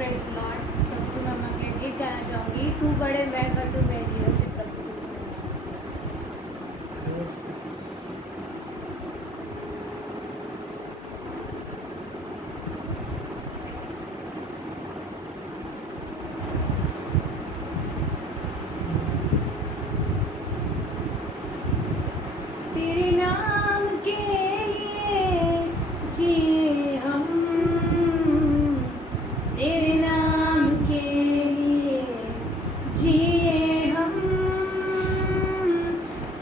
Praise Lord. प्रभु नाम के गीत गाना चाहूँगी। तू बड़े मैं घटू मैं जीवन से प्रभु तुझे तेरे नाम के लिए जिए हम, तेरे नाम के लिए जिए हम,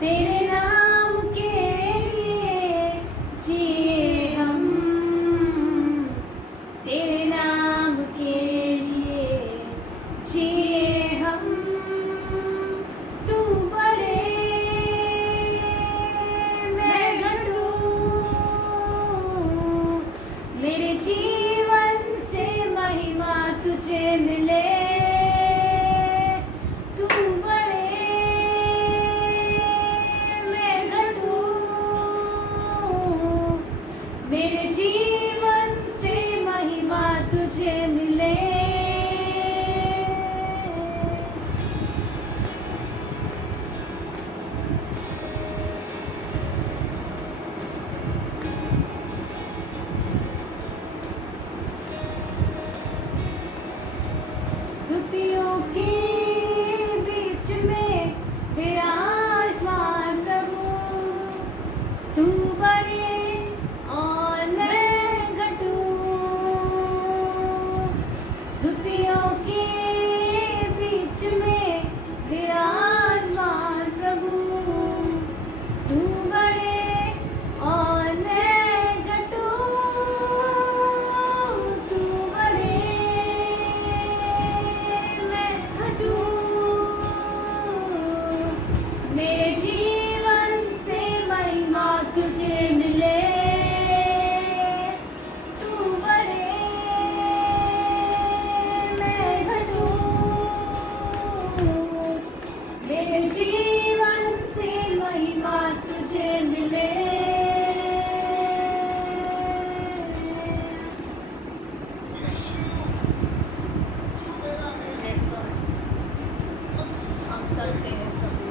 तेरे नाम के लिए जिए हम, तेरे नाम के लिए जिए हम। तू बड़े मैं घटू, मेरे जीवन से महिमा तुझे मिले। तू बड़े मैं घटू, मेरे जीवन से महिमा तुझे मिले। स्तुतियों के बीच में विराजमान प्रभु, तू बड़े और मैं घटू। स्तुतियों के बीच में विराजमान प्रभु, तू बड़े और मैं घटू। तू बड़े मैं घटू, मेरे जीवन से महिमा तुझे मिले। तू बड़े मैं घटू, मेरे जीवन से महिमा तुझे मिले। Yes, Lord. हम चलते हैं प्रभु।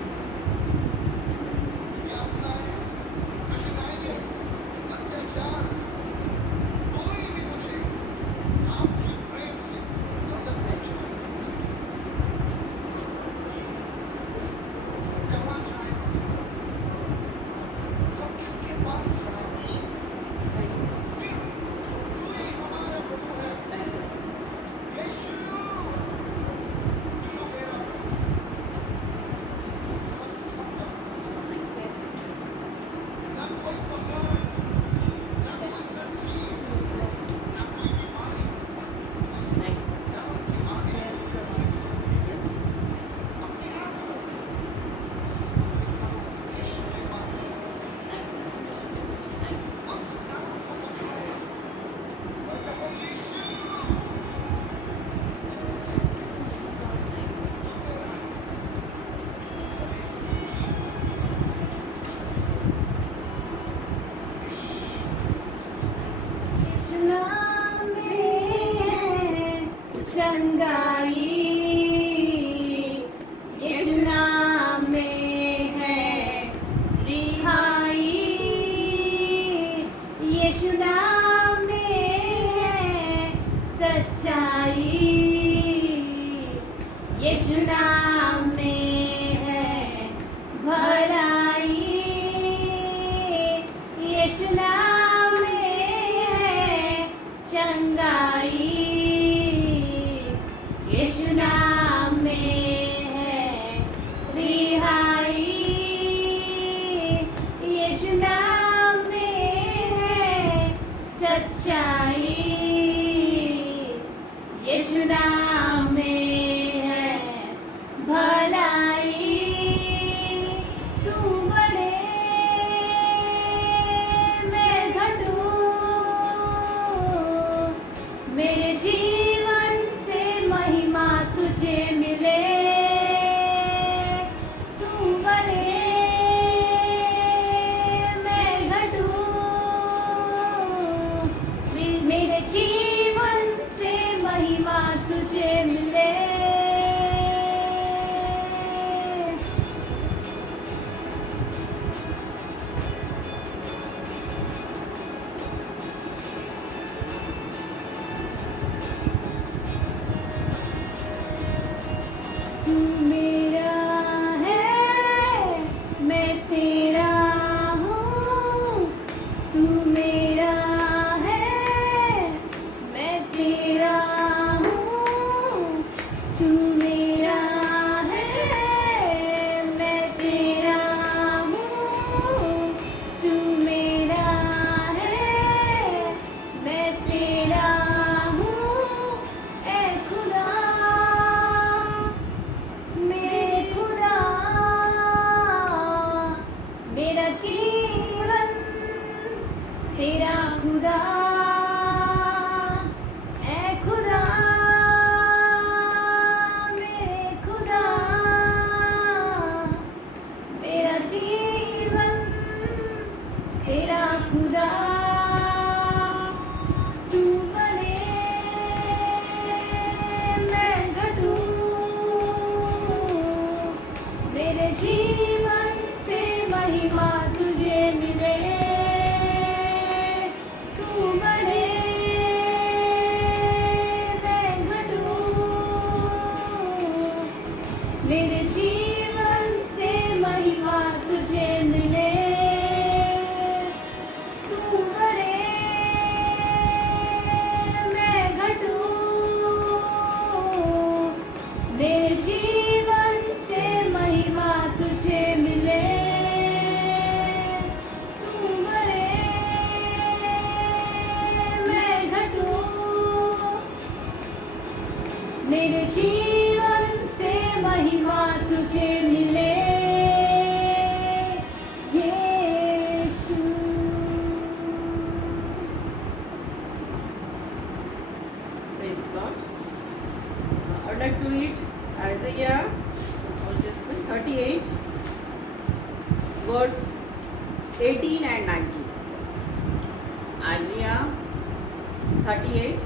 यीशु नाम में है भलाई, यीशु नाम में है चंगाई, यीशु नाम में है रिहाई, यीशु नाम में है सच्चाई, यीशु नाम में भलाई। तू बड़े मैं घटू, मेरे मेरे जीवन से महिमा तुझे मिले यीशु। Praise God. I would like to read Isaiah Old Testament 38 verse 18 and 19. Isaiah 38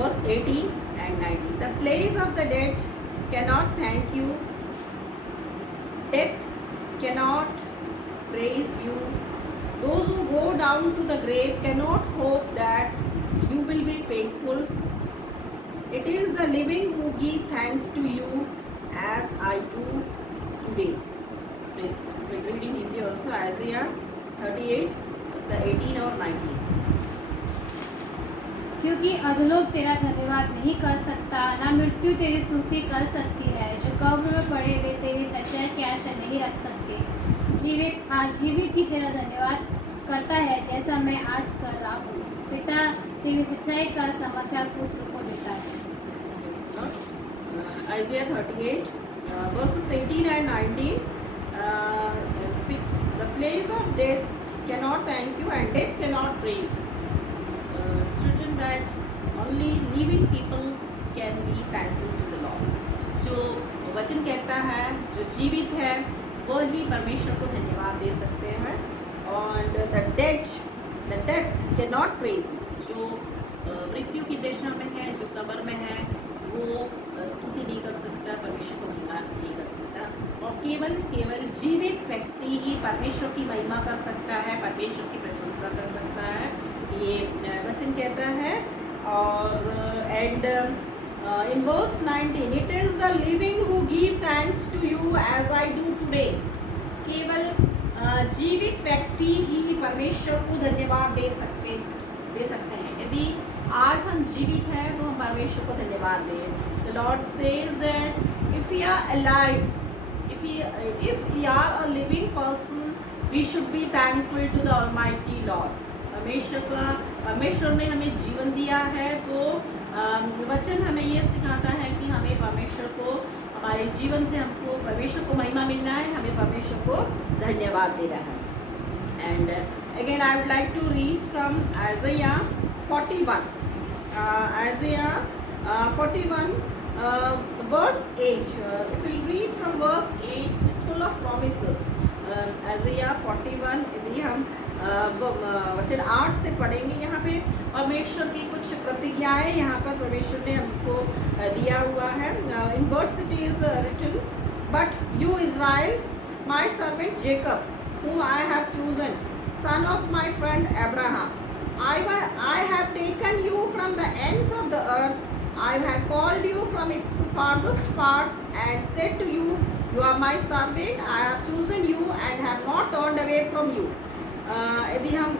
verse 18 and 19. The place of the dead cannot thank you. Death cannot praise you. Those who go down to the grave cannot hope that you will be faithful. It is the living who give thanks to you as I do today. Please, we'll read in Hindi also. Isaiah 38, verse 18 or 19. क्योंकि अधलोक तेरा धन्यवाद नहीं कर सकता, ना मृत्यु तेरी स्तुति कर सकती है। जो कब्र में पड़े हुए तेरी सच्चाई की आशा नहीं रख सकते। जीवित ही तेरा धन्यवाद करता है, जैसा मैं आज कर रहा हूँ। पिता तेरी सच्चाई का समाचार पुत्र को देता है। Isaiah 38, verses 18 and 19 speaks, the place of death cannot thank you and death cannot praise you. It's written that only living people can be thankful to the Lord. जो वचन कहता है, जो जीवित है, वो ही परमेश्वर को धन्यवाद दे सकते हैं। और the death cannot praise you. जो मृत्यु की दशा में है, जो कब्र में है, वो स्तुति नहीं कर सकता, परमेश्वर को महिमा नहीं कर सकता। और केवल जीवित व्यक्ति ही परमेश्वर की महिमा कर सकता है, परमेश्वर की प्रशंसा कर सकता है, ये वचन कहता है। और and in verse 19, it is the living who give thanks to you as I do today. केवल जीवित व्यक्ति ही परमेश्वर को धन्यवाद दे सकते हैं। यदि आज हम जीवित हैं तो हम परमेश्वर को धन्यवाद दें। The Lord says that if we are alive, if we are a living person, we should be thankful to the Almighty Lord. परमेश्वर ने हमें जीवन दिया है, तो वचन हमें ये सिखाता है कि हमें परमेश्वर को, हमारे जीवन से हमको परमेश्वर को महिमा मिलना है, हमें परमेश्वर को धन्यवाद देना है। And again I would like to read from Isaiah 41. Isaiah 41 verse 8. If we read from verse 8, it's full of promises. Isaiah 41, यदि हम वचन 8 से पढ़ेंगे, यहाँ पे परमेश्वर की कुछ प्रतिज्ञाएं यहाँ पर परमेश्वर ने हमको दिया हुआ है। In verse it is written, but you Israel my servant Jacob whom I have chosen, son of my friend Abraham. I have taken you from the ends of the earth. I have called you from its farthest parts and said to you, you are my servant. I have chosen you and have not turned away from you. यदि हम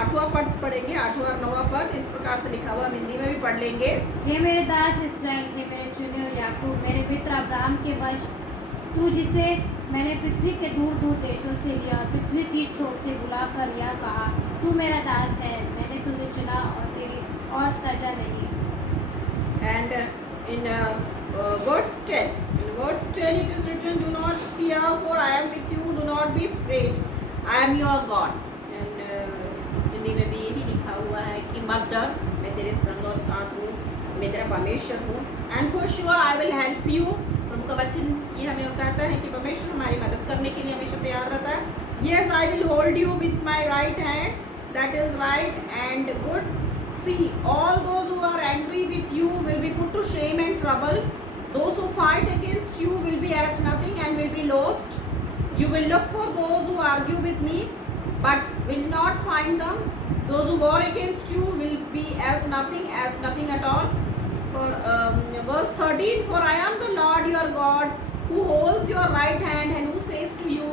8वां पद पढ़ेंगे, 8वां और 9वां पद इस प्रकार से लिखा हुआ, हम हिंदी में भी पढ़ लेंगे। हे मेरे दास इस्राएल, हे मेरे चुने हुए याकूब, मेरे मित्र अब्राहम के वश, तू जिसे मैंने पृथ्वी के दूर दूर देशों से लिया और पृथ्वी की छोर से बुलाकर यह कहा, तू मेरा दास है, मैंने तुझे चुना और तजा नहीं। And in verse 10 it is written, do not fear, for I am with you, do not be afraid, I am your God. And Hindi में भी यही लिखा हुआ है कि मत डर, मैं तेरे संग और साथ हूँ, मैं तेरा परमेश्वर हूँ। And for sure I will help you. प्रभु का वचन ये हमें बताता है कि परमेश्वर हमारी मदद करने के लिए हमेशा तैयार रहता है। Yes, I will hold you with my right hand, that is right and good. See, all those who are angry with you will be put to shame and trouble. Those who fight against you will be as nothing and will be lost. You will look for those who argue with me, but will not find them. Those who war against you will be as nothing at all. For verse 13, for I am the Lord your God, who holds your right hand and who says to you,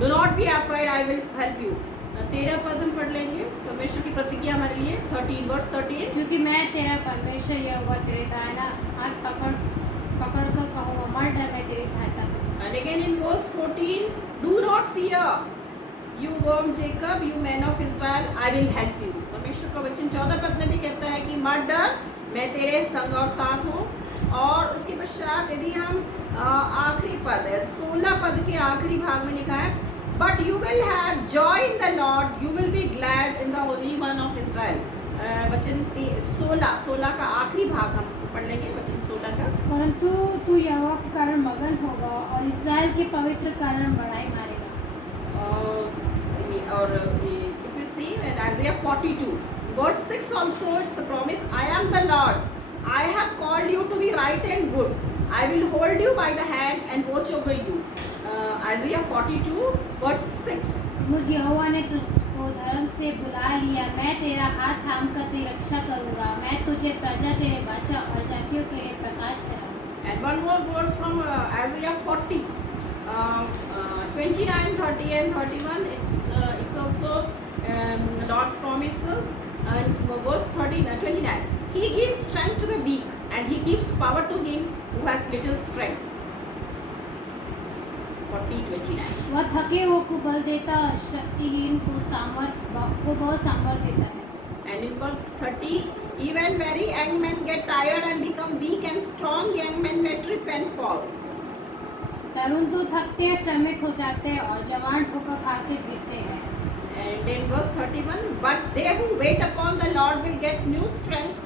do not be afraid, I will help you. 13 पद हम पढ़ लेंगे, परमेश्वर की प्रतिज्ञा हमारे लिए। 13 verse 13, क्योंकि मैं तेरा परमेश्वर यहोवा तेरे दाहिना हाथ पकड़ कर कहूँगा, मत डर, मैं तेरी सहायता करूँगा। and again in verse 14, do not fear, you worm Jacob, you men of Israel, I will help you. परमेश्वर का वचन 14 पद में भी कहता है कि मत डर, मैं तेरे संग और साथ हूँ। और उसके पश्चात यदि हम आखिरी पद है 16 पद के आखिरी भाग में लिखा है but you will have joy in the Lord you will be glad in the Holi one of Israel. वचन 16 का आखिरी भाग हम पढ़ लेंगे, वचन 16 का। परंतु तू यहोवा के कारण मगन होगा और इसराइल के पवित्र कारण बड़ाई मारेगा। और if you see in Isaiah 42 verse 6 also it's a promise, I am the Lord, I have called you to be right and good, I will hold you by the hand and watch over you। Isaiah 42 verse 6। मुझ यहोवा ने तुझको धर्म से बुला लिया, मैं तेरा हाथ थाम कर तेरी रक्षा करूंगा, मैं तुझे प्रजा के लिए बचा और जातियों के लिए प्रकाश ठहराऊंगा। And one more verse from Isaiah 40 29, 30 and 31, it's also Lord's promises। and verse 29, he gives strength to the weak and he gives power to him who has little strength। 40:29। वह थके हुए को बल देता और शक्तिहीन को बहुत सामर्थ देता है। And in verse 30, even very young men get tired and become weak, and strong young men may trip and fall। परंतु थकते श्रमित हो जाते हैं और जवान ठोकर खाते गिरते हैं। And in verse 31, but they who wait upon the Lord will get new strength,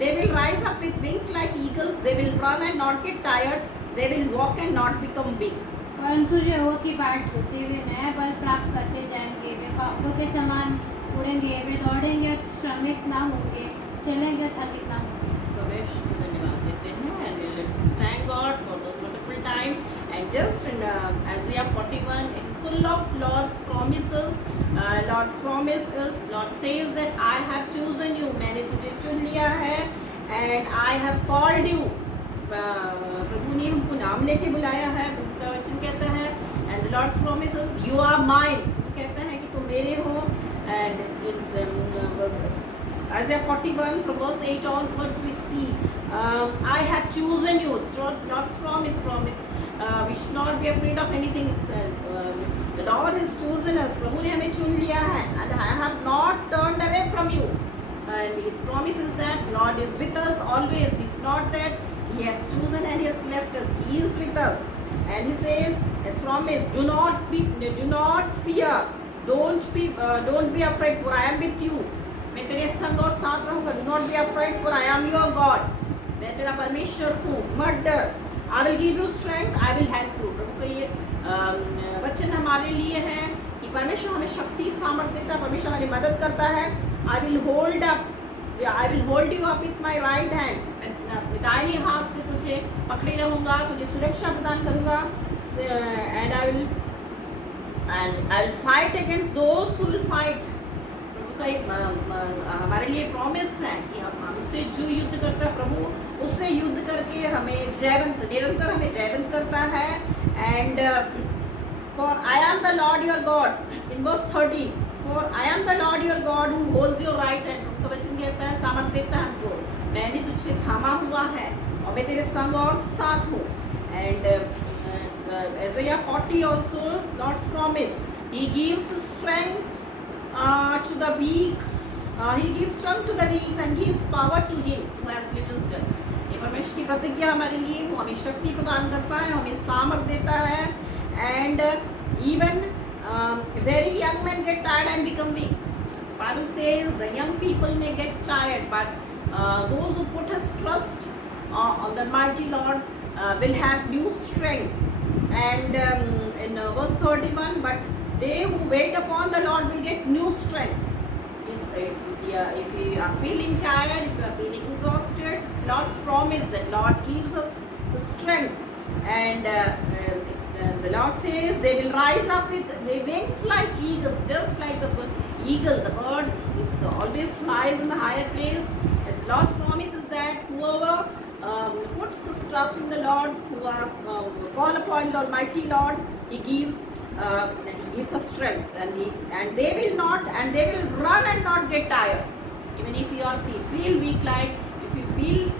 they will rise up with wings like eagles, they will run and not get tired, they will walk and not become weak। परंतु जो यहोवा की बाट जोते हुए नया बल प्राप्त करते जाएंगे, वे कौवों के समान उड़ेंगे, वे दौड़ेंगे श्रमित ना होंगे, चलेंगे थकित ना होंगे। रमेश को धन्यवाद देते हैं and let's thank God for this wonderful time। and just in Isaiah 41 it is full of Lord's promises। Lord's promise is Lord says that I have chosen you, मैंने तुझे चुन लिया है, and I have called you। प्रभु ने हमको नाम लेके बुलाया है, प्रभु का वचन कहता है and the Lord's promises you are mine, वो कहता है कि तुम मेरे हो। and it's Isaiah 41 from verse 8 onwards we see I have chosen you। It's Lord's promise। We should not be afraid of anything। The Lord has chosen us, प्रभु ने हमें चुन लिया है, and I have not turned away from you। and its promise is that Lord is with us always। It's not that he has chosen and he has left us, he is with us। and he says his promise, do not fear, don't be afraid, for I am with you। मैं तेरे संग और साथ रहूंगा। do not be afraid, for I am your God। मैं तेरा परमेश्वर हूँ, मत डर। I will give you strength, I will help you। प्रभु का ये वचन हमारे लिए है कि परमेश्वर हमें शक्ति सामर्थ्य देता है, परमेश्वर हमारी मदद करता है। I will hold you up with my right hand। मैं अपने दाहिने हाथ से तुझे पकड़े रहूंगा, तुझे सुरक्षा प्रदान करूंगा। and I will fight against those who will fight। प्रभु का एक हमारे लिए प्रॉमिस है कि हमसे जो युद्ध करता है, प्रभु उससे युद्ध करके हमें निरंतर हमें जयवंत करता है। and for I am the Lord your God in verse 13, for I am the Lord your God who holds your right hand। प्रभु का वचन कहता है, सामर्थ देता है हमको, मैंने तुझसे थामा हुआ है और मैं तेरे संग और साथ हूँ। and Isaiah 40 also God's promise, he gives strength to the weak, he gives strength to the weak and gives power to him who has little strength। ये परमेश्वर की प्रतिज्ञा हमारे लिए, वो हमें शक्ति प्रदान करता है, हमें सामर्थ देता है। and even very young men get tired and become weak। The Bible says the young people may get tired, but those who put his trust on the mighty Lord will have new strength। and in verse 31, but they who wait upon the Lord will get new strength। If we are feeling tired, if we are feeling exhausted, it's Lord's promise that Lord gives us the strength। and the Lord says they will rise up with wings like eagles, just like the eagle, the bird, it's always flies in the higher place। It's Lord's promise is that whoever puts his trust in the Lord, who are call upon the Almighty Lord, he gives us strength, and they will run and not get tired। Even if you feel weak, like if you feel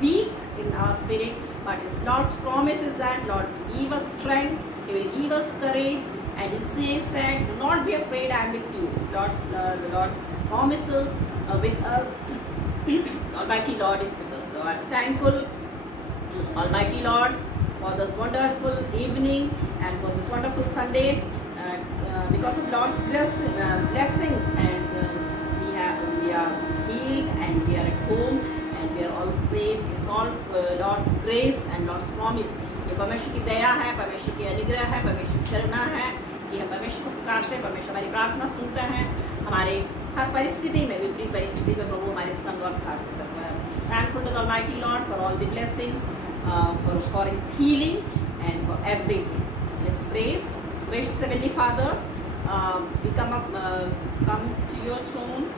weak in our spirit, but his Lord's promise is that Lord will give us strength, he will give us courage, and he says that do not be afraid, I am with you। It's the Lord promises with us। Almighty Lord is with us। So I'm thankful Almighty Lord, for this wonderful evening and for this wonderful Sunday. It's because of Lord's blessings, and we are healed and we are at home and we are all safe. It's all Lord's grace and Lord's promise. ये परमेश्वर की दया है, परमेश्वर की अनुग्रह है, परमेश्वर की करुणा है कि हम परमेश्वर को पुकारते हैं, परमेश्वर हमारी प्रार्थना सुनता है, हमारे हर परिस्थिति में, विपरीत परिस्थिति में प्रभु हमारे संग और साथ करता है. Thankful to the Almighty Lord for all the blessings, for His healing and for everything. Let's pray. Gracious Heavenly Father, we come to your throne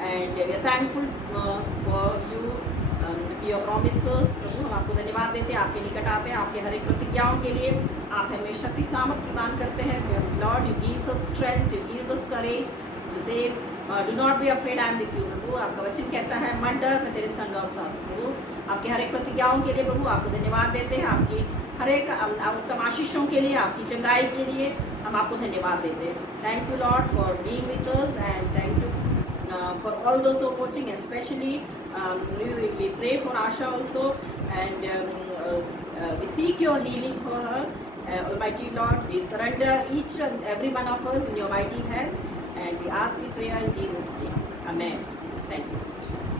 and we are thankful for you, for your promises. प्रभु हम आपको धन्यवाद देते हैं, आपके निकट आते हैं, आपके हर एक प्रतिज्ञाओं के लिए आप हमें शक्ति सामर्थ प्रदान करते हैं. Lord, you gives us strength, you gives us courage. You say, do not be afraid, I am with you. प्रभु आपका वचन कहता है, मत डर, मैं तेरे संग और साथ. प्रभु आपके हर एक प्रतिज्ञाओं के लिए प्रभु आपको धन्यवाद देते हैं, आपकी हर एक उत्तम आशीषों के लिए, आपकी चंगाई के लिए हम आपको धन्यवाद देते हैं. Thank you Lord for being with us and thank you for all those who are watching, especially we pray for Asha also, and we seek your healing for her. Almighty Lord, we surrender each and every one of us in your mighty hands, and we ask the prayer in Jesus' name. Amen. Thank you.